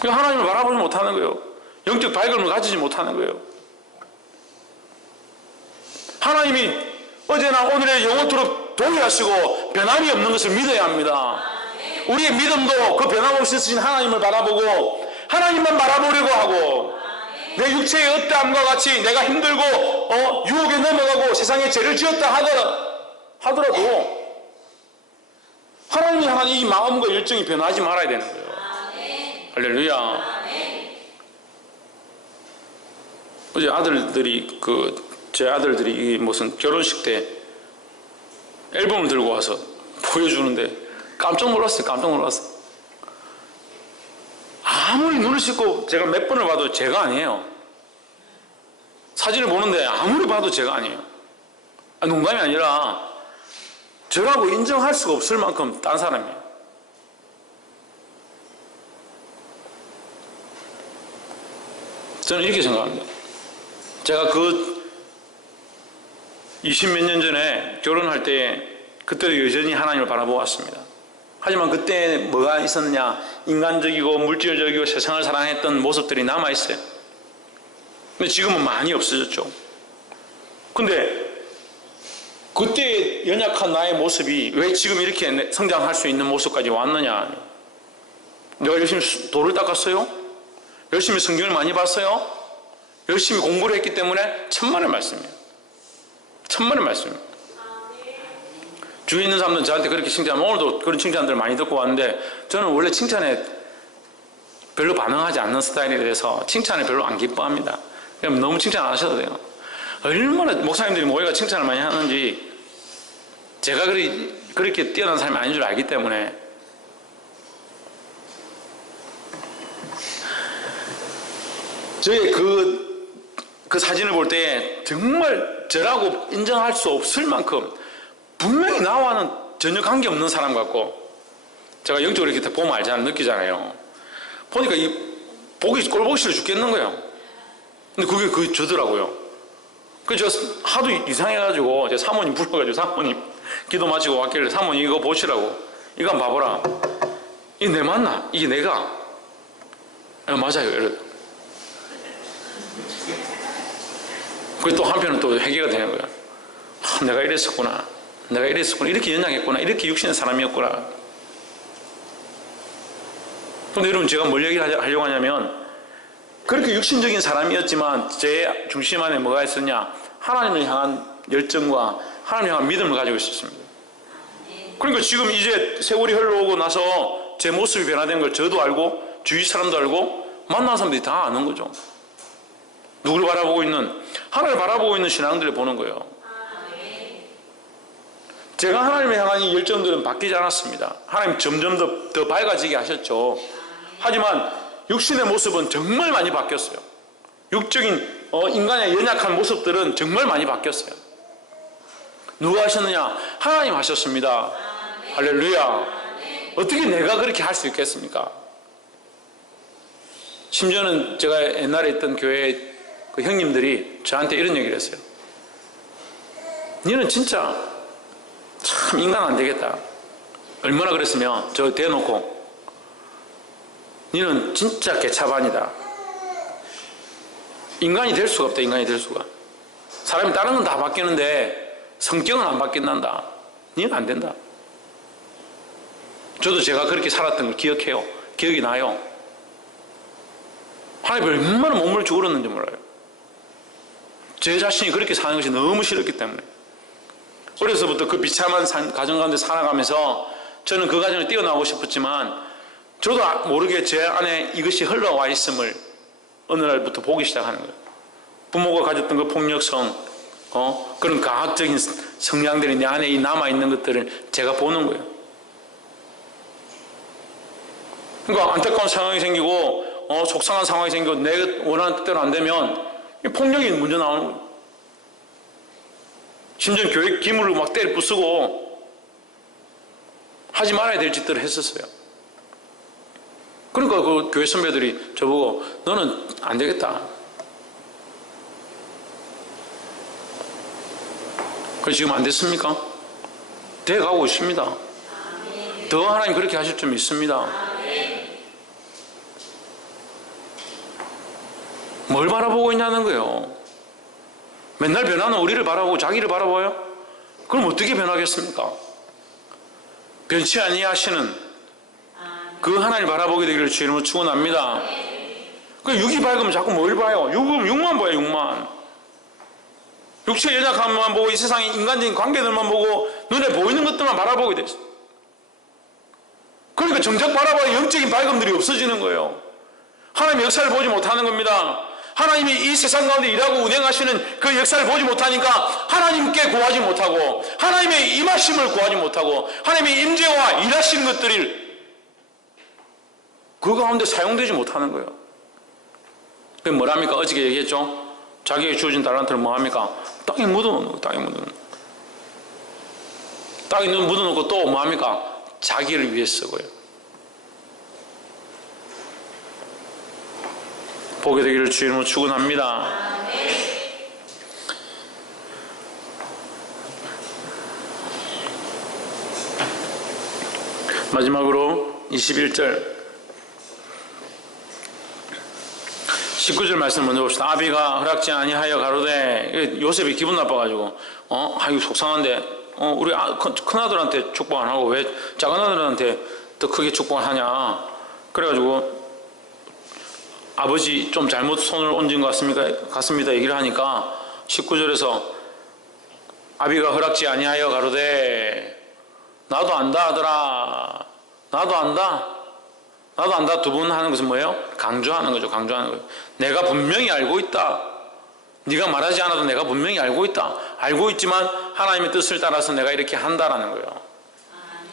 하나님을 바라보지 못하는 거예요. 영적 밝음을 가지지 못하는 거예요. 하나님이 어제나 오늘의 영원토록 동일하시고 변함이 없는 것을 믿어야 합니다. 우리의 믿음도 그 변함없이 쓰신 하나님을 바라보고 하나님만 바라보려고 하고, 내 육체의 어떠함과 같이 내가 힘들고 유혹에 넘어가고 세상에 죄를 지었다 하더라도 하나님이 향한 이 마음과 열정이 변하지 말아야 되는 거예요. 할렐루야. 어제 제 아들들이 무슨 결혼식 때 앨범을 들고 와서 보여주는데 깜짝 놀랐어요. 아무리 눈을 씻고 제가 몇 번을 봐도 제가 아니에요. 사진을 보는데 아무리 봐도 제가 아니에요. 농담이 아니라 저라고 인정할 수가 없을 만큼 딴 사람이에요. 저는 이렇게 생각합니다. 제가 그 20몇 년 전에 결혼할 때 그때도 여전히 하나님을 바라보고 왔습니다. 하지만 그때 뭐가 있었느냐? 인간적이고 물질적이고 세상을 사랑했던 모습들이 남아있어요. 근데 지금은 많이 없어졌죠. 근데 그때 연약한 나의 모습이 왜 지금 이렇게 성장할 수 있는 모습까지 왔느냐? 내가 열심히 돌을 닦았어요? 열심히 성경을 많이 봤어요? 열심히 공부를 했기 때문에 천만의 말씀이에요. 천만의 말씀이에요. 주위에 있는 사람들은 저한테 그렇게 칭찬하면, 오늘도 그런 칭찬들을 많이 듣고 왔는데, 저는 원래 칭찬에 별로 반응하지 않는 스타일에 대해서 칭찬을 별로 안 기뻐합니다. 그럼 너무 칭찬 안 하셔도 돼요. 얼마나 목사님들이 모여가 칭찬을 많이 하는지 제가 그렇게 뛰어난 사람이 아닌 줄 알기 때문에. 저의 그 사진을 볼 때 정말 저라고 인정할 수 없을 만큼 분명히 나와는 전혀 관계없는 사람 같고, 제가 영적으로 이렇게 보면 알잖아요. 느끼잖아요. 보니까 꼴보기 싫어 죽겠는 거예요. 근데 그게 저더라고요. 그래서 저 하도 이상해가지고 제 사모님 불러가지고, 사모님 기도 마치고 왔길래 사모님 이거 보시라고, 이거 한번 봐보라. 이게 내 맞나? 이게 내가? 맞아요. 이러더라고요. 그게 또 한편은 또 회개가 되는 거야. 내가 이랬었구나. 이렇게 연약했구나. 이렇게 육신의 사람이었구나. 그런데 여러분, 제가 뭘 얘기하려고 하냐면, 그렇게 육신적인 사람이었지만 제 중심 안에 뭐가 있었냐? 하나님을 향한 열정과 하나님을 향한 믿음을 가지고 있었습니다. 그러니까 지금 이제 세월이 흘러오고 나서 제 모습이 변화된 걸 저도 알고 주위 사람도 알고 만나는 사람들이 다 아는 거죠. 누구를 바라보고 있는? 하나님을 바라보고 있는 신앙들을 보는 거예요. 제가 하나님을 향한 이 열정들은 바뀌지 않았습니다. 하나님 점점 더 밝아지게 하셨죠. 하지만 육신의 모습은 정말 많이 바뀌었어요. 육적인 인간의 연약한 모습들은 정말 많이 바뀌었어요. 누가 하셨느냐? 하나님 하셨습니다. 할렐루야. 어떻게 내가 그렇게 할 수 있겠습니까? 심지어는 제가 옛날에 있던 교회 그 형님들이 저한테 이런 얘기를 했어요. 너는 진짜 참 인간 안 되겠다. 얼마나 그랬으면 저 대놓고, 너는 진짜 개차반이다. 인간이 될 수가 없다. 인간이 될 수가. 사람이 다른 건 다 바뀌는데 성격은 안 바뀐단다. 너는 안 된다. 저도 제가 그렇게 살았던 걸 기억해요. 기억이 나요. 하나님 얼마나 몸을 죽으렸는지 몰라요. 제 자신이 그렇게 사는 것이 너무 싫었기 때문에. 어려서부터 그 비참한 가정 가운데 살아가면서 저는 그 가정을 뛰어나오고 싶었지만 저도 모르게 제 안에 이것이 흘러와 있음을 어느 날부터 보기 시작하는 거예요. 부모가 가졌던 그 폭력성, 그런 과학적인 성향들이 내 안에 남아있는 것들을 제가 보는 거예요. 그러니까 안타까운 상황이 생기고 속상한 상황이 생기고 내 원하는 뜻대로 안 되면 폭력이 먼저 나오는 거예요. 심지어 교회 기물로 막 때려 부수고 하지 말아야 될 짓들을 했었어요. 그러니까 그 교회 선배들이 저보고 너는 안 되겠다. 그래서 지금 안 됐습니까? 돼가고 있습니다. 더 하나님 그렇게 하실 줄 믿습니다. 뭘 바라보고 있냐는 거예요. 맨날 변하는 우리를 바라보고 자기를 바라봐요? 그럼 어떻게 변하겠습니까? 변치 아니하시는 그 하나님을 바라보게 되기를 주 이름으로 축원합니다. 그 육이 밝으면 자꾸 뭘 봐요? 육만 봐요, 육만. 육체의 연약함만 보고 이 세상의 인간적인 관계들만 보고 눈에 보이는 것들만 바라보게 됐어요. 그러니까 정작 바라봐야 영적인 밝음들이 없어지는 거예요. 하나님의 역사를 보지 못하는 겁니다. 하나님이 이 세상 가운데 일하고 운행하시는 그 역사를 보지 못하니까 하나님께 구하지 못하고 하나님의 임하심을 구하지 못하고 하나님의 임재와 일하시는 것들이 그 가운데 사용되지 못하는 거예요. 그게 뭐랍니까? 어저께 얘기했죠? 자기에게 주어진 달란트를 뭐합니까? 땅에 묻어놓는 거예요. 땅에 묻어놓는 거예요. 땅에 묻어놓고 또 뭐합니까? 자기를 위해 쓰고요. 보게 되기를 주 이름으로 축원합니다. 마지막으로 21절 19절 말씀 먼저 봅시다. 아비가 허락지 아니하여 가로되, 요셉이 기분 나빠가지고 이거 속상한데 우리 큰아들한테 축복 안 하고 왜 작은아들한테 더 크게 축복을 하냐. 그래가지고 아버지 좀 잘못 손을 얹은 것 같습니다 얘기를 하니까 19절에서 아비가 허락지 아니하여 가로되 나도 안다 아들아, 나도 안다, 나도 안다. 두 번 하는 것은 뭐예요? 강조하는 거죠. 강조하는 거예요. 내가 분명히 알고 있다. 네가 말하지 않아도 내가 분명히 알고 있다. 알고 있지만 하나님의 뜻을 따라서 내가 이렇게 한다라는 거예요.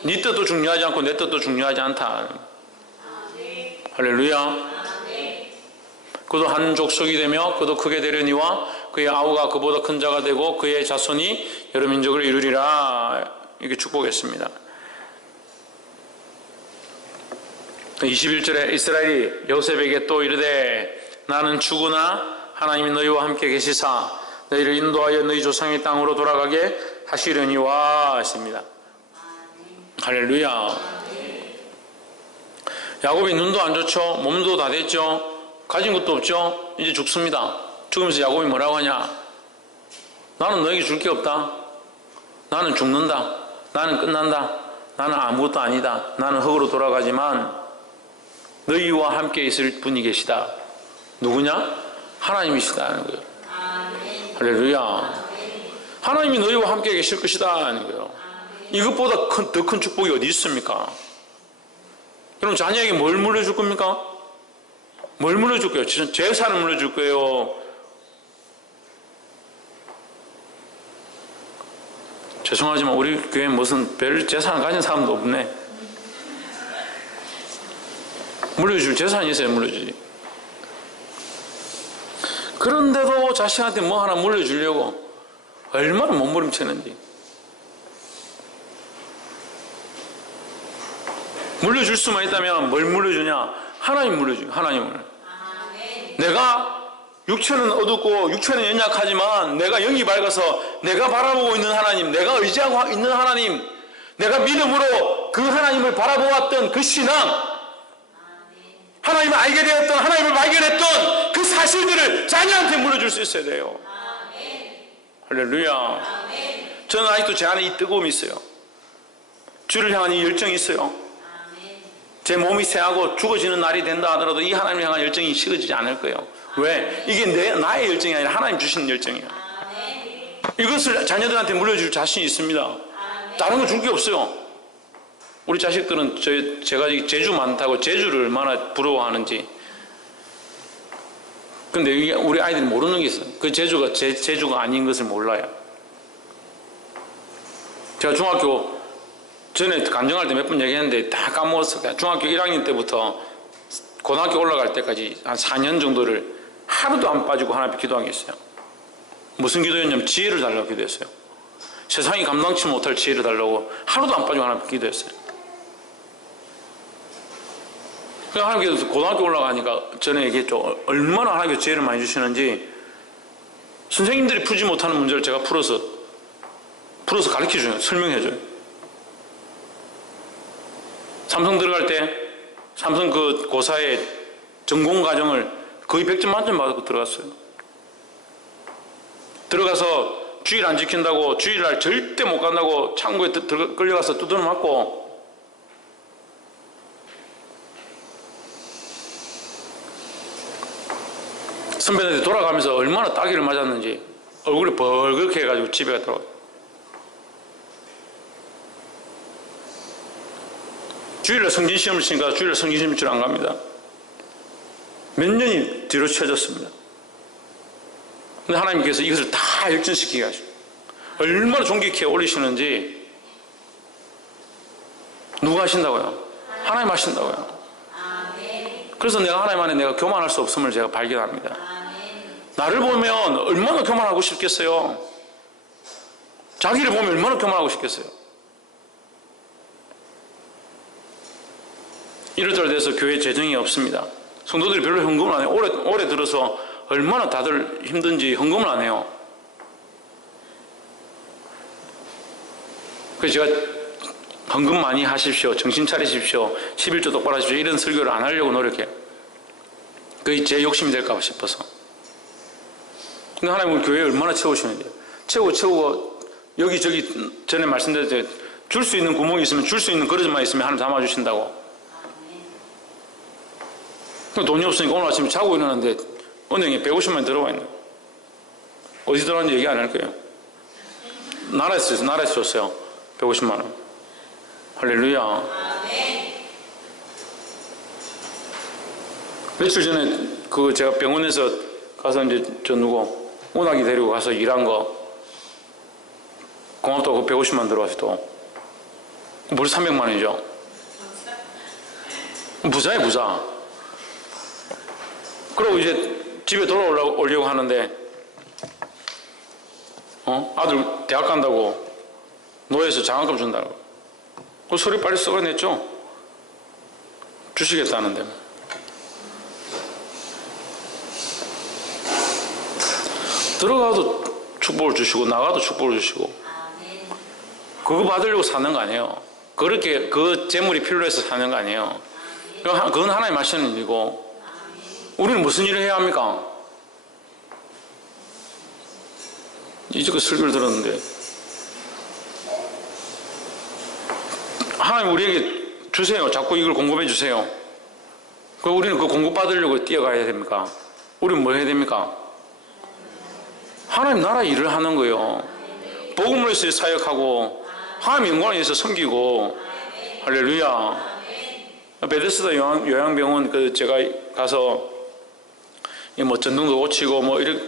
네 뜻도 중요하지 않고 내 뜻도 중요하지 않다. 할렐루야. 그도 한 족속이 되며 그도 크게 되려니와 그의 아우가 그보다 큰 자가 되고 그의 자손이 여러 민족을 이루리라. 이렇게 축복했습니다. 21절에 이스라엘이 요셉에게 또 이르되 나는 죽으나 하나님이 너희와 함께 계시사 너희를 인도하여 너희 조상의 땅으로 돌아가게 하시려니와 하십니다. 할렐루야. 야곱이 눈도 안 좋죠. 몸도 다 됐죠. 가진 것도 없죠. 이제 죽습니다. 죽으면서 야곱이 뭐라고 하냐? 나는 너에게 줄 게 없다. 나는 죽는다. 나는 끝난다. 나는 아무것도 아니다. 나는 흙으로 돌아가지만 너희와 함께 있을 분이 계시다. 누구냐? 하나님이시다는 거예요. 할렐루야. 하나님이 너희와 함께 계실 것이다 하는 거예요. 이것보다 더 큰 축복이 어디 있습니까? 여러분 자녀에게 뭘 물려줄 겁니까? 뭘 물려줄 거예요? 재산을 물려줄 거예요? 죄송하지만 우리 교회에 무슨 별 재산을 가진 사람도 없네. 물려줄 재산이 있어야 물려주지. 그런데도 자식한테 뭐 하나 물려주려고 얼마나 몸부림치는지. 물려줄 수만 있다면 뭘 물려주냐? 하나님 물려줘요. 하나님을. 내가 육체는 어둡고 육체는 연약하지만 내가 영이 밝아서 내가 바라보고 있는 하나님, 내가 의지하고 있는 하나님, 내가 믿음으로 그 하나님을 바라보았던 그 신앙, 하나님을 알게 되었던, 하나님을 발견했던 그 사실들을 자녀한테 물려줄 수 있어야 돼요. 할렐루야. 저는 아직도 제 안에 이 뜨거움이 있어요. 주를 향한 이 열정이 있어요. 제 몸이 쇠하고 죽어지는 날이 된다 하더라도 이 하나님을 향한 열정이 식어지지 않을 거예요. 왜? 이게 나의 열정이 아니라 하나님 주시는 열정이에요. 이것을 자녀들한테 물려줄 자신이 있습니다. 다른 거 줄 게 없어요. 우리 자식들은 제가 재주 많다고 재주를 얼마나 부러워하는지. 근데 이게 우리 아이들이 모르는 게 있어요. 그 재주가 제 재주가 아닌 것을 몰라요. 제가 중학교 전에 간증할 때 몇 번 얘기했는데 다 까먹었어요. 중학교 1학년 때부터 고등학교 올라갈 때까지 한 4년 정도를 하루도 안 빠지고 하나님 앞에 기도한 게 있어요. 무슨 기도였냐면 지혜를 달라고 기도했어요. 세상이 감당치 못할 지혜를 달라고 하루도 안 빠지고 하나님 앞에 기도했어요. 하나님께서 고등학교 올라가니까 전에 얘기했죠. 얼마나 하나님께서 지혜를 많이 주시는지 선생님들이 풀지 못하는 문제를 제가 풀어서 가르쳐줘요. 설명해줘요. 삼성 들어갈 때 삼성 그 고사의 전공 과정을 거의 100점 만점 받고 들어갔어요. 들어가서 주일 안 지킨다고 주일날 절대 못 간다고 창고에 끌려가서 두드려 맞고 선배한테 돌아가면서 얼마나 따기를 맞았는지 얼굴이 벌겋게 해가지고 집에 갔더라고요. 주일날 성진시험을 치니까 주일날 성진시험 치러 안 갑니다. 몇 년이 뒤로 쳐졌습니다. 근데 하나님께서 이것을 다 역전시키게 하시고 얼마나 존귀케 올리시는지 누가 하신다고요? 하나님 하신다고요. 그래서 내가 하나님 안에 내가 교만할 수 없음을 제가 발견합니다. 나를 보면 얼마나 교만하고 싶겠어요. 자기를 보면 얼마나 교만하고 싶겠어요. 이럴 때로 돼서 교회 재정이 없습니다. 성도들이 별로 헌금을 안 해요. 올해 들어서 얼마나 다들 힘든지 헌금을 안 해요. 그래서 제가 헌금 많이 하십시오. 정신 차리십시오. 11조 똑바로 하십시오. 이런 설교를 안 하려고 노력해요. 그게 제 욕심이 될까 싶어서. 근데 하나님은 교회에 얼마나 채우시는데요. 채우고 여기저기 전에 말씀드렸듯이 줄 수 있는 구멍이 있으면 줄 수 있는 그릇만 있으면 하나님 담아주신다고. 돈이 없으니까 오늘 아침에 자고 일어났는데 은행에 150만 원 들어와 있는. 어디 들어왔는지 얘기 안 할 거예요. 나라에서 줬어요. 150만 원. 할렐루야. 며칠 전에 제가 병원에서 가서 이제 오낙이 데리고 가서 일한 거 고맙다고 150만 원 들어와서 또 무려 300만 원이죠. 부자예요, 부자. 그리고 이제 집에 돌아오려고 하는데 아들 대학 간다고 노예에서 장학금 준다고 그 소리 빨리 썩어냈죠. 주시겠다는데 들어가도 축복을 주시고 나가도 축복을 주시고 그거 받으려고 사는 거 아니에요. 그렇게 그 재물이 필요해서 사는 거 아니에요. 그건 하나님 하시는 일이고 우리는 무슨 일을 해야 합니까? 이제 그 설교를 들었는데 하나님 우리에게 주세요. 자꾸 이걸 공급해 주세요. 그럼 우리는 그 공급받으려고 뛰어가야 됩니까? 우리는 뭐 해야 됩니까? 하나님 나라 일을 하는 거예요. 복음을 위해서 사역하고 하나님 영광을 위해서 섬기고 할렐루야. 베데스다 요양병원 제가 가서 뭐 전등도 고치고 뭐 이렇게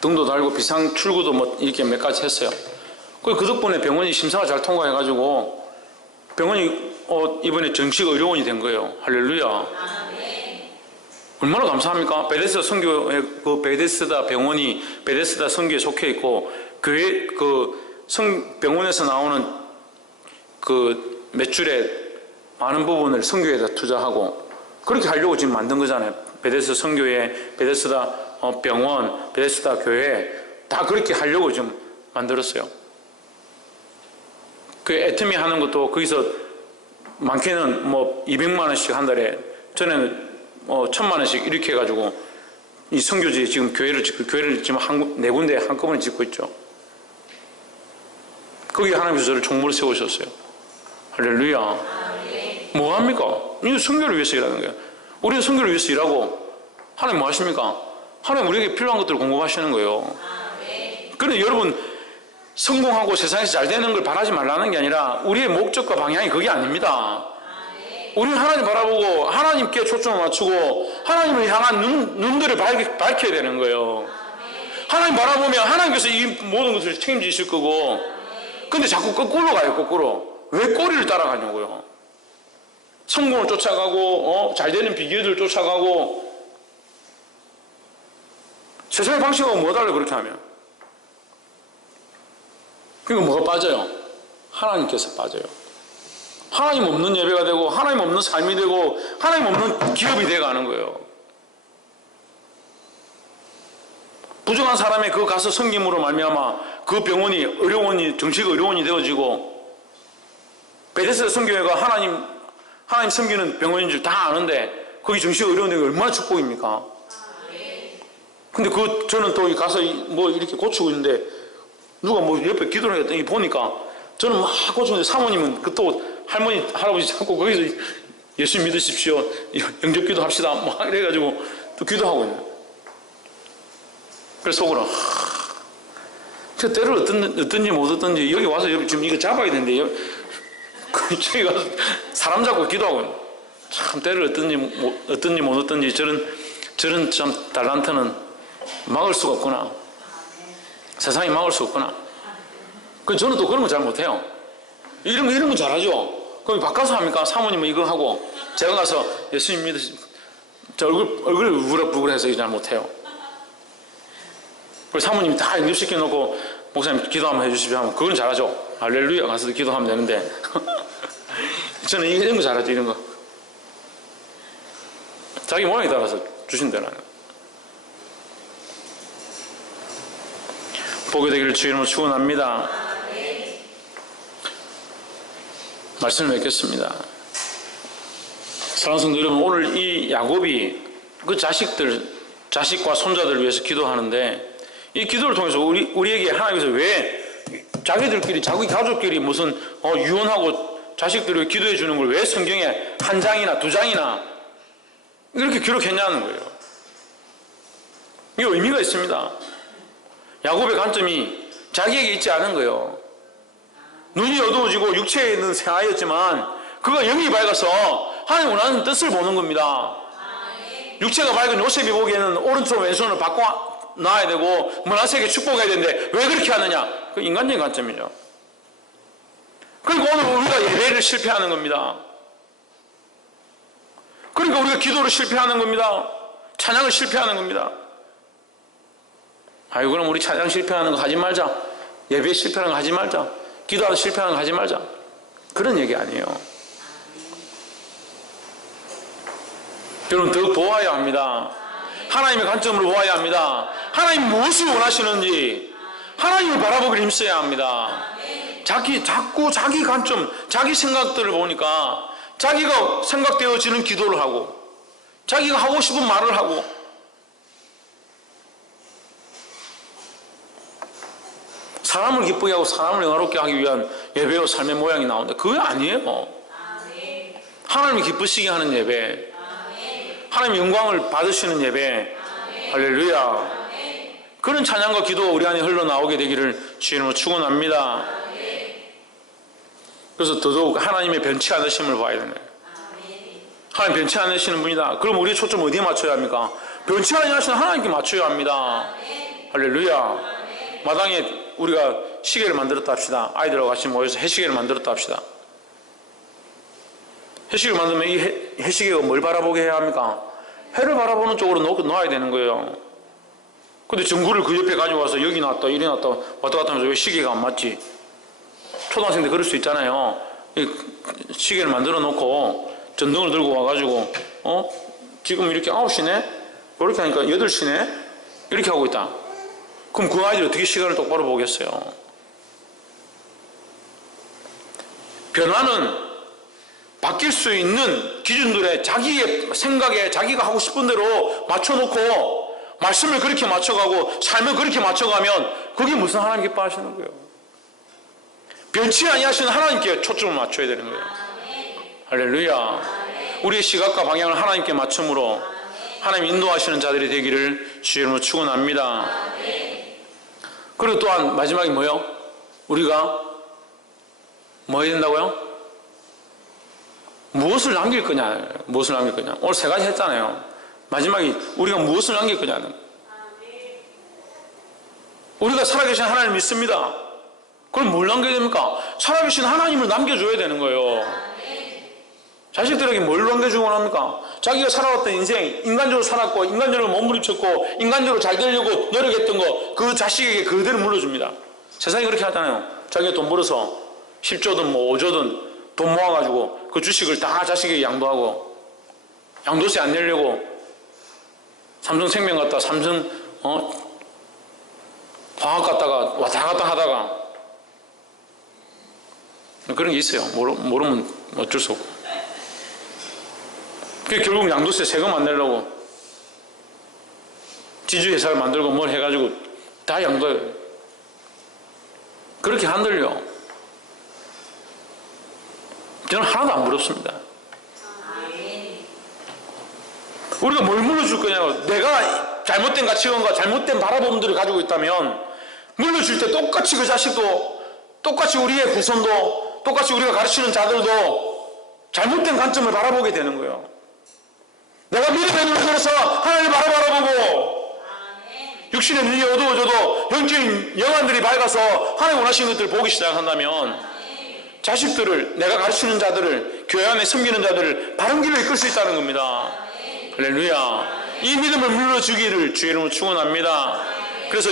등도 달고 비상 출구도 뭐 이렇게 몇 가지 했어요. 그 덕분에 병원이 심사가 잘 통과해가지고 병원이 이번에 정식 의료원이 된 거예요. 할렐루야. 얼마나 감사합니까? 베데스다 선교회 베데스다 병원이 베데스다 선교에 속해 있고 교회 병원에서 나오는 그 매출의 많은 부분을 선교에다 투자하고 그렇게 하려고 지금 만든 거잖아요. 베데스다 선교회, 베데스다 병원, 베데스다 교회 다 그렇게 하려고 지금 만들었어요. 그 애터미 하는 것도 거기서 많게는 뭐 200만 원씩 한 달에 전에는 1000만 원씩 이렇게 해가지고 이 선교지 지금 교회를 지금 4군데 한꺼번에 짓고 있죠. 거기 하나님께서 저를 총무로 세우셨어요. 할렐루야. 뭐합니까? 이거 선교를 위해서 일하는 거예요. 우리는 선교를 위해서 일하고 하나님 뭐 하십니까? 하나님 우리에게 필요한 것들을 공급하시는 거예요. 그런데 여러분, 성공하고 세상에서 잘 되는 걸 바라지 말라는 게 아니라 우리의 목적과 방향이 그게 아닙니다. 우리는 하나님 바라보고 하나님께 초점을 맞추고 하나님을 향한 눈들을 밝혀야 되는 거예요. 하나님 바라보면 하나님께서 이 모든 것을 책임지실 거고, 근데 자꾸 거꾸로 가요. 거꾸로. 왜 꼬리를 따라가냐고요. 성공을 쫓아가고 잘 되는 비결을 쫓아가고. 세상의 방식하고 뭐 달라요 그렇게 하면? 그러니까 뭐가 빠져요? 하나님께서 빠져요. 하나님 없는 예배가 되고 하나님 없는 삶이 되고 하나님 없는 기업이 돼가는 거예요. 부정한 사람의 그 가서 섬김으로 말미암아 그 병원이 의료원이 정식 의료원이 되어지고, 베데스다 선교회가 하나님 섬기는 병원인 줄 다 아는데 거기 정식 의료원이 얼마나 축복입니까? 근데 저는 또 가서 뭐 이렇게 고치고 있는데 누가 뭐 옆에 기도를 했더니 보니까 저는 막 고치는데 사모님은 그 또 할머니 할아버지 자꾸 거기서 예수 믿으십시오, 영접 기도 합시다 뭐 이래가지고 또 기도하고 있는. 그래서 속으로 저 때를 어떤지 못 어떤지 여기 와서 지금 이거 잡아야 되는데 저기 가서 사람 잡고 기도하고 있는. 참 때를 어떤지 못 어떤지 저런 참 달란트는 막을 수가 없구나. 세상이 막을 수 없구나. 저는 또 그런 거 잘 못해요. 이런 거 잘하죠. 그럼 바꿔서 합니까? 사모님은 이거 하고 제가 가서 예수님 믿으시, 저 얼굴 우글우글해서 잘 못해요. 그리고 사모님이 다 연습시켜 놓고 목사님 기도 한번 해주십시오 하면 그건 잘하죠. 할렐루야 가서 기도하면 되는데 저는 이런 거 잘하죠. 이런 거 자기 모양에 따라서 주신다는. 복이 되기를 주 이름으로 축원합니다. 말씀을 맺겠습니다. 사랑하는 성도 여러분, 오늘 이 야곱이 그 자식과 손자들을 위해서 기도하는데, 이 기도를 통해서 우리에게 하나님께서 왜 자기 가족끼리 무슨 유언하고 자식들을 기도해 주는 걸 왜 성경에 한 장이나 두 장이나 이렇게 기록했냐는 거예요. 이게 의미가 있습니다. 야곱의 관점이 자기에게 있지 않은 거예요. 눈이 어두워지고 육체에 있는 생아였지만 그가 영이 밝아서 하나님 원하는 뜻을 보는 겁니다. 육체가 밝은 요셉이 보기에는 오른쪽 왼손을 바꿔 놔야 되고 므낫세에게 축복해야 되는데 왜 그렇게 하느냐? 그 인간적인 관점이죠. 그러니까 오늘 우리가 예배를 실패하는 겁니다. 그러니까 우리가 기도를 실패하는 겁니다. 찬양을 실패하는 겁니다. 아이고 그럼 우리 찬양 실패하는 거 하지 말자, 예배 실패하는 거 하지 말자, 기도하다 실패하는 거 하지 말자, 그런 얘기 아니에요. 여러분 더 보아야 합니다. 하나님의 관점으로 보아야 합니다. 하나님 무엇을 원하시는지 하나님을 바라보기를 힘써야 합니다. 자꾸 자기 관점, 자기 생각들을 보니까 자기가 생각되어지는 기도를 하고 자기가 하고 싶은 말을 하고, 사람을 기쁘게 하고 사람을 영화롭게 하기 위한 예배와 삶의 모양이 나오는데 그게 아니에요. 하나님이 기쁘시게 하는 예배, 하나님의 영광을 받으시는 예배, 할렐루야. 그런 찬양과 기도가 우리 안에 흘러나오게 되기를 주님으로 축원합니다. 그래서 더더욱 하나님의 변치 않으심을 봐야 되는 거예요. 하나님 변치 않으시는 분이다. 그럼 우리의 초점 어디에 맞춰야 합니까? 변치 않으시는 하나님께 맞춰야 합니다. 할렐루야. 마당에 우리가 시계를 만들었다 합시다. 아이들하고 같이 모여서 해시계를 만들었다 합시다. 해시계를 만들면 이 해시계가 뭘 바라보게 해야 합니까? 해를 바라보는 쪽으로 놓아야 되는 거예요. 근데 전구를 그 옆에 가지고 와서 여기 놨다 이리 놨다 왔다 갔다 하면서 왜 시계가 안 맞지? 초등학생들 그럴 수 있잖아요. 시계를 만들어 놓고 전등을 들고 와가지고 지금 이렇게 9시네? 그렇게 하니까 8시네? 이렇게 하고 있다. 그럼 그 아이들이 어떻게 시간을 똑바로 보겠어요? 변화는 바뀔 수 있는 기준들에 자기의 생각에 자기가 하고 싶은 대로 맞춰놓고 말씀을 그렇게 맞춰가고 삶을 그렇게 맞춰가면 그게 무슨 하나님 기뻐하시는 거예요? 변치 아니하시는 하나님께 초점을 맞춰야 되는 거예요. 할렐루야. 우리의 시각과 방향을 하나님께 맞춤으로 하나님 인도하시는 자들이 되기를 주의 이름으로 축원합니다. 그리고 또한 마지막에 뭐요? 우리가 뭐 해야 된다고요? 무엇을 남길 거냐? 무엇을 남길 거냐? 오늘 세 가지 했잖아요. 마지막에 우리가 무엇을 남길 거냐는. 우리가 살아계신 하나님 믿습니다. 그럼 뭘 남겨야 됩니까? 살아계신 하나님을 남겨줘야 되는 거예요. 자식들에게 뭘 남겨주고 합니까? 자기가 살아왔던 인생, 인간적으로 살았고, 인간적으로 몸부림쳤고, 인간적으로 잘 되려고 노력했던 거, 그 자식에게 그대로 물려줍니다. 세상이 그렇게 하잖아요. 자기가 돈 벌어서 10조든 뭐 5조든 돈 모아가지고 그 주식을 다 자식에게 양도하고, 양도세 안 내려고 삼성생명 갔다 삼성 화학 갔다가 왔다 갔다 하다가 그런 게 있어요. 모르면 어쩔 수 없고. 그게 결국 양도세 세금 안 내려고 지주회사를 만들고 뭘 해가지고 다 양도해요. 그렇게 한들요. 저는 하나도 안 부럽습니다. 우리가 뭘 물려줄 거냐고. 내가 잘못된 가치관과 잘못된 바라봄들을 가지고 있다면 물려줄 때 똑같이 그 자식도, 똑같이 우리의 후손도, 똑같이 우리가 가르치는 자들도 잘못된 관점을 바라보게 되는 거예요. 내가 믿음의 눈을 들어서 하나님을 바라보고 육신의 눈이 어두워져도 영적인 영안들이 밝아서 하나님 원하시는 것들을 보기 시작한다면 자식들을, 내가 가르치는 자들을, 교회 안에 섬기는 자들을 바른 길로 이끌 수 있다는 겁니다. 할렐루야. 이 믿음을 물려주기를 주의 이름으로 축원합니다. 그래서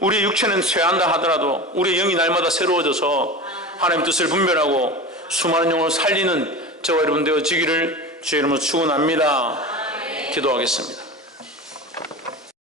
우리의 육체는 쇠한다 하더라도 우리의 영이 날마다 새로워져서 하나님 뜻을 분별하고 수많은 영을 살리는 저와 여러분 되어지기를 주의 이름으로 축원합니다. 기도하겠습니다.